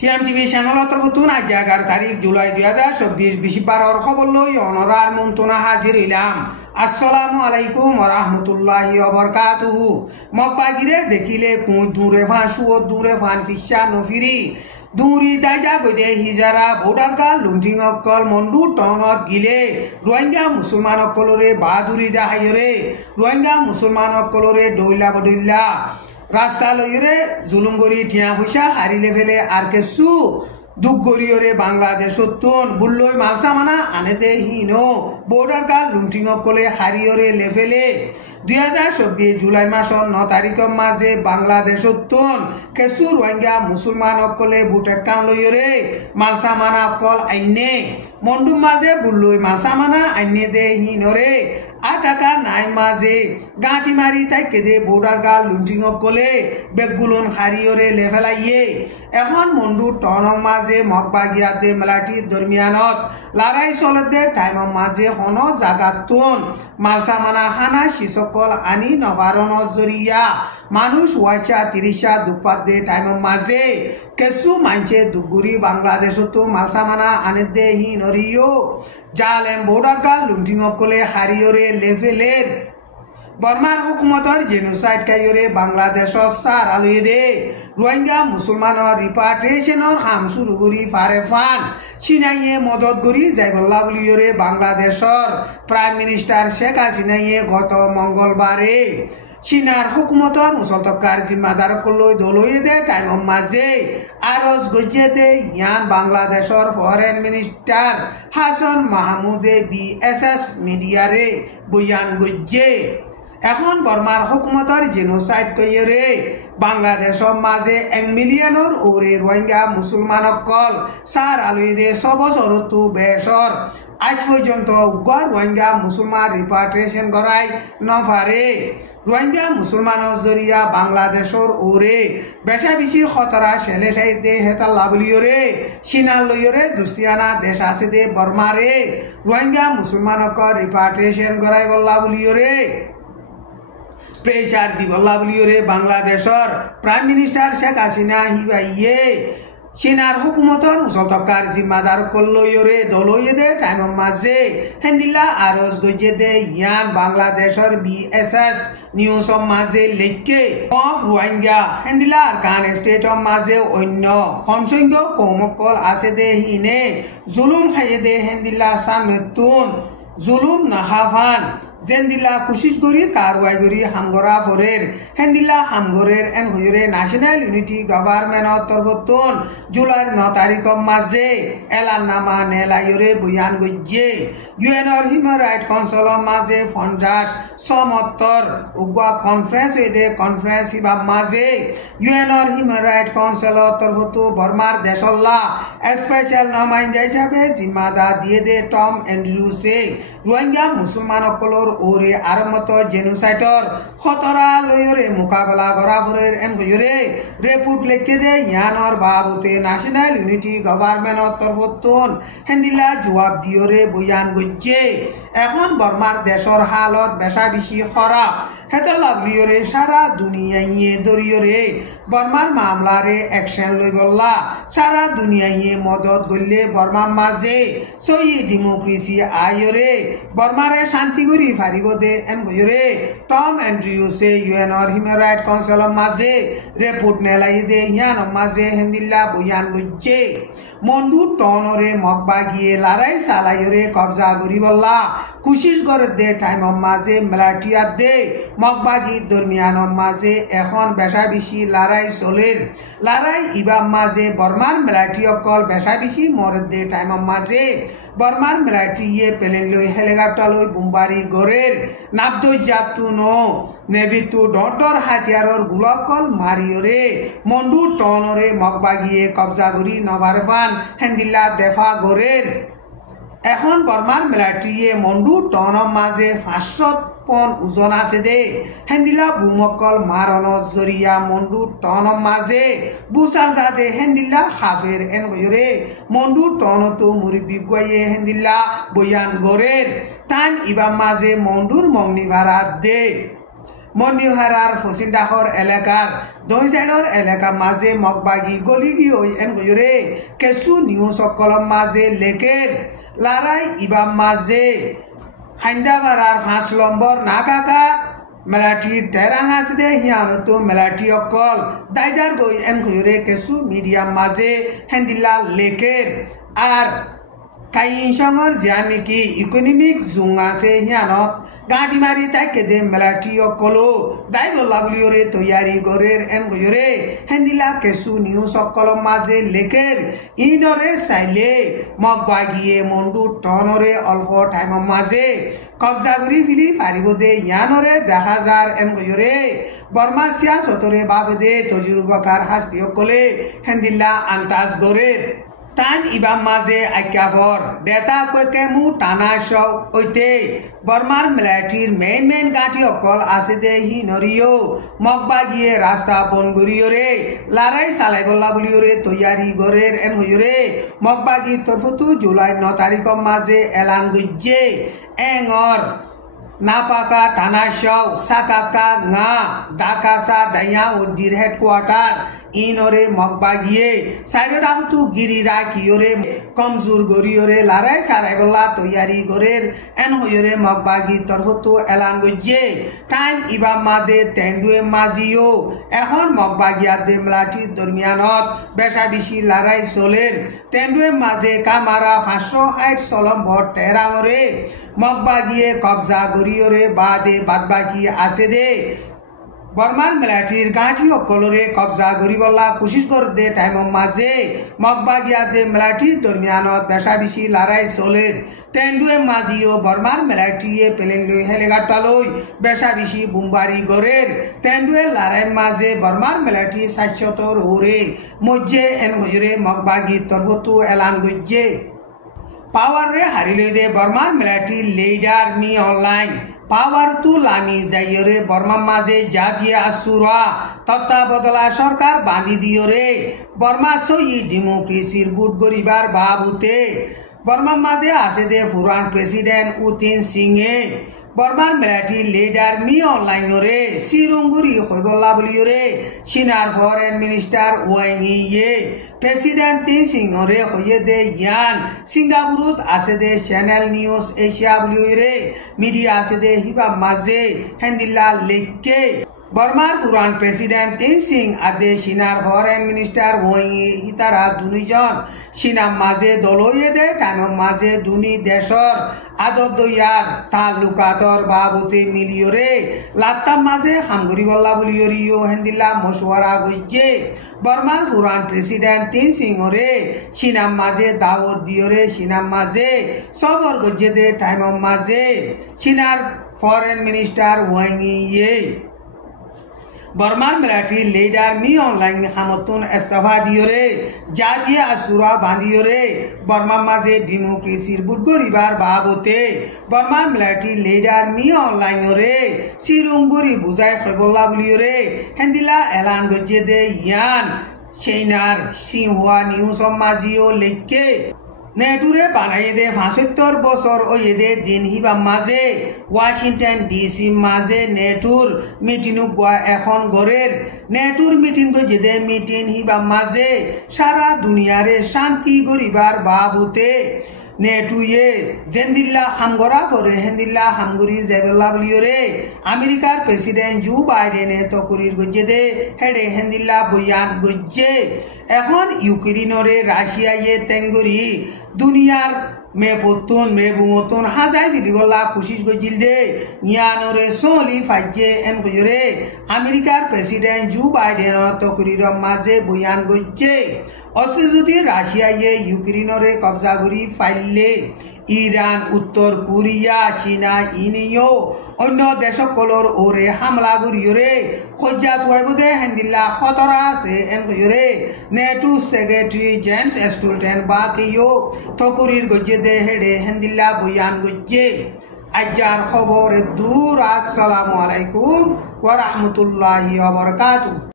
টিএমটিভি চ্যানেলত নতুন আজ 11 তারিখ জুলাই 2024 বিশিবারর খবর লই অনরার মন্তনা হাজির হইলাম। আসসালামু আলাইকুম ওয়া রাহমাতুল্লাহি ওয়া বারাকাতুহু। মকবাগিরে দেখিলে কুই দূরে ভাসু ও দূরে ভান ফিসা নফিরি দুরি দাইজা গদে হিজারা ভোটার কাল লুন্টিং অকল মন্ডু টনত গিলে রোহিঙ্গা মুসলমান অকলরে বাহাদুরি দাহাইরে রোহিঙ্গা মুসলমান অকলরে দৌলা বদুল্লা রাস্তা লইরে জুলুম করি ঠিয়া পয়সা হারিলে ফেলে আর কিছু দুঃখ গরিয়রে বাংলাদেশ তুন বুল্লই মালসা মানা আনেতে হিনো বর্ডার কাল লুন্টিং অকলে হারিয়রে লেফেলে 2024 জুলাই মাসর 9 তারিখের মাঝে বাংলাদেশ তুন কিছু রোহিঙ্গা মুসলমান অকলে বুটেকান লইরে মালসা মানা অকল আইনে মন্ডুম মাঝে বুল্লই মালসা মানা আইনে দে হিনরে আটাকা নাই মাঝে গাঁটি মারি তাই কেদে বর্ডার গাল লুন্টিং কলে বেগুলন হারিয়রে লেফেলাইয়ে এখন মন্ডু টনম মাঝে মকবাগিয়াতে মেলাটি দরমিয়ানত লড়াই চলতে টাইমর মাঝে হন জাগাতুন মালসা মানা খানা শিসকল আনি নভারণ জরিয়া মানুষ ওয়াইচা 30 দুপাত দে টাইমর মাঝে কেসু মানছে দুগুরি বাংলাদেশতো মালসা মানা আনে দে হি নরিও জালেম বর্ডার গাল লুন্টিং কলে হারিয়রে লেভেলের বর্মার হুকুমতর জেনোসাইড কাইরে বাংলাদেশর সার আলুয়ে দে রোহিঙ্গা মুসলমানর রিপাট্রিয়েশনের কাম শুরু করি ফারেফান চিনাইয়ে মদত করি যাইবল্লা বলিয়রে বাংলাদেশর প্রাইম মিনিস্টার শেখ হাসিনাইয়ে গত মঙ্গলবারে চীনার হুকুমতর মুসলতকার জিম্মাদার কলই দলই দে টাইমর মাঝে আরজ গজিয়ে দে ইয়ান বাংলাদেশর ফরেন মিনিস্টার হাসান মাহমুদে বিএসএস মিডিয়ারে বয়ান গজিয়ে এখন বর্মার হুকুমতর জেনোসাইড কইরে বাংলাদেশর মাঝে 1 মিলিয়নের ওরে রোহিঙ্গা মুসলমান অকল সার আলুই দে সবসরতু বেসর আজ পর্যন্ত উগ্র রোহিঙ্গা মুসলমান রিপাট্রিয়েশন করাই নফারে রোহিঙ্গা মুসলমানের জরিয়া বাংলাদেশর ওরে বেশা বেশি খতরা সেলে সাইতে হেতাল লাভলিয়রে সিনাল লইরে দুস্তিয়ানা দেশ আছে দে বর্মারে রোহিঙ্গা মুসলমানক রিপাট্রিয়েশন করাই বল্লা বলিয়রে প্রেসার দিবল্লা বলিয়রে বাংলাদেশর প্রাইম মিনিস্টার শেখ হাসিনা হিবাইয়ে চীনার হুকুমতর মুসলতকার জিম্মাদার কল্লইরে দলইয়ে দে টাইমর মাঝে হেন্দিল্লা আরজ গজে দে ইয়ান বাংলাদেশর বিএসএস নিউজর মাঝে লেখকে কম রোহিঙ্গা হেন্দিল্লা আরকান স্টেটর মাঝে অন্য সংখ্য কৌমকল আছে দে হিনে জুলুম খাইয়ে দে হেন্দিল্লা সানতুন জুলুম নাহাফান জেন্দিল্লা কুশিস গরি কারওয়াই গরি হামগরা ফরের হেন্দিল্লা হামগরের এন হইরে ন্যাশনাল ইউনিটি গভর্নমেন্ট তরফতুন জুলাই 9 তারিখের মাঝে এলানামা নেলাইরে বয়ান গজ্জে ইউএনর হিউম্যান রাইট কাউন্সিলর মাঝে 50 সমত্তর উগা কনফারেন্স হইতে কনফারেন্স হিবা মাঝে ইউএনর হিউম্যান রাইট কাউন্সিলর তরফতু বর্মার দেশল্লা স্পেশাল নমাইন্দা হিসাবে জিম্মাদার দিয়ে দে টম অ্যান্ড্রুসে রোহিঙ্গা মুসলমান অকলর ওরে আরমত জেনোসাইডর খতরা লইরে মোকাবেলা করা ফরের এন হইরে রিপোর্ট লিখে দে ইয়ানর বাবতে ন্যাশনাল ইউনিটি গভর্নমেন্ট তরফতুন হেন্দিলা জবাব দিয়রে বয়ান গজ্জে এখন বর্মার দেশর হালত বেশা বেশি খারাপ হেতে লাভলিয়রে সারা দুনিয়াইয়ে দরিয়রে বর্মার মামলারে অ্যাকশন লই বললা সারা দুনিয়াইয়ে মদত গল্লে বর্মার মাঝে সই ডেমোক্রেসি আইরে বর্মারে শান্তি করি ফারিব দে এন গয়রে টম অ্যান্ড্রিউসে ইউএনর হিউম্যান রাইট কাউন্সিলর মাঝে রিপোর্ট নেলাই দে ইয়ান মাঝে হেন্দিল্লা বয়ান গজ্জে মন্ডু টনরে মকবাগিয়ে লড়াই চালাইরে কবজা করি বললা কুশিস করে দে টাইমর মাঝে মেলাটিয়া দে মকবাগি দরমিয়ানের মাঝে এখন বেশা বেশি লড়াই চলের লড়াই ইবাম মাঝে বর্মার মেলাটি অকল বেশা বেশি মরে দে টাইমর মাঝে বর্মার মেলাটিয়ে প্লেন লই হেলিকপ্টার লই বুম্বারি গড়ের নাবদই জাতু নো নেভিতু ডটর হাতিয়ারর গুলকল মারিয়রে মন্ডু টনরে মকবাগিয়ে কবজা করি নভারফান হেন্দিল্লা দেফা গড়ের এখন বর্মার মেলাটিয়ে মন্ডু টনর মাঝে 500 পন ওজন আছে দে হেন্দিলা বুমকল মারণর জরিয়া মন্ডু টনর মাঝে বুসাল যাতে হেন্দিল্লা খাফের এন হইরে মন্ডু টনতো মুরব্বি গয়ে হেন্দিল্লা বয়ান গড়ের টান ইবা মাঝে মন্ডুর মংনি ভাড়া দে মন্দিহারার ফসিন্দাখর এলাকার দুই সাইডর এলাকা মাঝে মগবাগি গলি গিয়ে এন গজরে কেসু নিউজ কলম মাঝে লেকের লারাই ইবা মাঝে হাইন্দাবারার 5 নম্বর না কাকা মেলাটি টেরাং আছে হিয়ানতো মেলাটি অকল দাইজার গই এন গজরে কেসু মিডিয়া মাঝে হেন্দিলা লেকের আর কাইনসংর জানিকি ইকোনমিক জুং আছে হিয়ানত গাঁটি মারি তাকে দে মেলাটি অকলো দাই বল্লা বলিওরে তৈয়ারি গরের এন গজরে হেন্দিলা কেসু নিউজ অকলম মাঝে লেকের ইনরে চাইলে মগবাগিয়ে মন্ডু টনরে অল্প টাইম মাঝে কবজা করি ফিলি পারিব দে ইয়ানরে দেখা যার এন গজরে বর্মা সিয়াসতরে বাবদে তজুরবাকার হাস্তি অকলে হেন্দিলা আন্তাজ গরের টান ইবা মাঝে আইকাভর দেতা কয়েকে মু টানা সব ওইতে বর্মার মিলিটারির মেইন গাঁটি অকল আছে দে হি নরিও মগবাগিয়ে রাস্তা বন গরিয়রে লারাই সালাই বল্লা বলিওরে তৈয়ারি গরের এন হইরে মগবাগি তরফতু জুলাই 9 তারিখ মাঝে এলান গজ্জে এঙর নাপাকা টানা সব সাকাকা ngা ডাকাসা ডাইয়া উদ্দির হেডকোয়ার্টার ইনরে মগবাগিয়ে সাইরডাহতু গিরিরা কিয়রে কমজোর গরিয়রে লারাই সারাই বল্লা তৈয়ারি গরের এন হইরে মগবাগি তরফতু এলান গজ্জে টাইম ইবা মাদে তেন্ডুয়ে মাজিও এখন মগবাগিয়া দে মেলাটি দরমিয়ানত বেশা বেশি লারাই চলের তেন্ডুয়ে মাঝে কামারা 560 নম্বর টেরাঙরে মগবাগিয়ে কবজা গরিয়রে বাদে বাদবাকি আছে দে বর্মার মিলিটারির গাঁটি অকলরে কবজা গরিবল্লা কোশিশ করে দে টাইম মাঝে মগবাগিয়া দে মিলিটারি দরমিয়ানত বেশা বেশি লারাই চলের তেন্ডুয়ে মাঝিও বর্মার মিলিটারিয়ে প্লেন লই হেলিকপ্টার লই বেশা বেশি বুমবারি গরের তেন্ডুয়ে লারাই মাঝে বর্মার মিলিটারি 700 ওরে মজ্জে এন হজরে মগবাগি তরফতু এলান গজ্জে পাওয়ার রে হারিলে দে বর্মার মিলিটারি লিডার মি অনলাইন পাওয়ার তু লামি যাইরে বর্মা মাঝে জাতীয় আসুরা তত্ত্বাবধলা সরকার বাঁধি দিয়রে বর্মা সই ডেমোক্রেসির বুট গরিবার বাবুতে বর্মা মাঝে আছে দে ফুরান প্রেসিডেন্ট উতিন সিংয়ে বর্মার মিলিটারি লিডার মি অনলাইনরে সিরুঙ্গুরি হইবল্লা বলিয়রে চীনার ফরেন মিনিস্টার ওয়াইংইয়ে প্রেসিডেন্ট তিন সিংহরে হইয়ে দে ইয়ান সিঙ্গাপুরত আছে দে চ্যানেল নিউজ এশিয়া বলিয়রে মিডিয়া আছে দে হিবা মাঝে হেন্দিল্লা লেখকে বর্মার পুরান প্রেসিডেন্ট তিন সিং আদে চীনার ফরেন মিনিস্টার ওয়াইংই ইতারা দুইজন চীনা মাঝে দলইয়ে দে টাইম মাঝে দুনি দেশর আদর দইয়ার তালুকাতর বাবতে মিলিয়রে লাত্তাম মাঝে হামগরি বল্লা বলিয়রিও হেন্দিল্লা মশওয়ারা গইজে বর্মার পুরান প্রেসিডেন্ট তিন সিংহরে চীনা মাঝে দাওয়াত দিয়রে চীনা মাঝে সফর গজ্জে দে টাইম মাঝে চীনার ফরেন মিনিস্টার ওয়াইংইয়ে বর্মার মিলিটারি লিডার মি অনলাইন হামতুন ইস্তফা দিয়রে জাতীয় আসুরা বাঁধিয়রে বর্মার মাঝে ডেমোক্রেসির বুট গরিবার বাবতে বর্মার মিলিটারি লিডার মি অনলাইনরে সিরুঙ্গুরি বুঝাই খবল্লা বলিয়রে হেন্দিলা এলান গজ্জে দে ইয়ান সেইনার সিংহুয়া নিউজ মাঝিও লেখকে নেটুরে বানাইয়ে দে 75 বছর ও এদে দিন হিবা মাঝে ওয়াশিংটন ডিসি মাঝে নেটুর মিটিং এখন গরের নেটুর মিটিং গজে মিটিং হিবা মাঝে সারা দুনিয়ারে শান্তি গরিবার বাবুতে নেটুয়ে জেন্দিল্লা হামগরা করে হেন্দিল্লা হামগুরি জেবেল্লা বলিয়রে আমেরিকার প্রেসিডেন্ট জো বাইডেনে তকুরির গজ্জে দে হেডে হেন্দিল্লা বয়ান গজ্জে এখন ইউক্রেনরে রাশিয়ায়ে তেঙ্গুরি দুনিয়ার মেপতুন মেবুমতুন হাজাই দিবল্লা কোশিশ গজিল দে নিয়ানরে সোলি ফাইজে এন গজরে আমেরিকার প্রেসিডেন্ট জো বাইডেন তকুরির মাঝে বয়ান গজ্জে অসে যদি রাশিয়ায়ে ইউক্রেনরে কবজা করি ফাইলে ইরান উত্তর কোরিয়া চীনা ইনিও অন্য দেশসকলৰ ওরে হামলা করিয়রে খজ্জা তুয়াইবদে হেন্দিল্লা খতরা আছে এন কইরে নেটু সেক্রেটারি জেন্স স্টুলটেন বাকিও তকুরির গজ্জে দে হেডে হেন্দিল্লা বয়ান গজ্জে আজার খবর দূর আসসালামু আলাইকুম ওয়া রাহমাতুল্লাহি ওয়া বারাকাতুহু।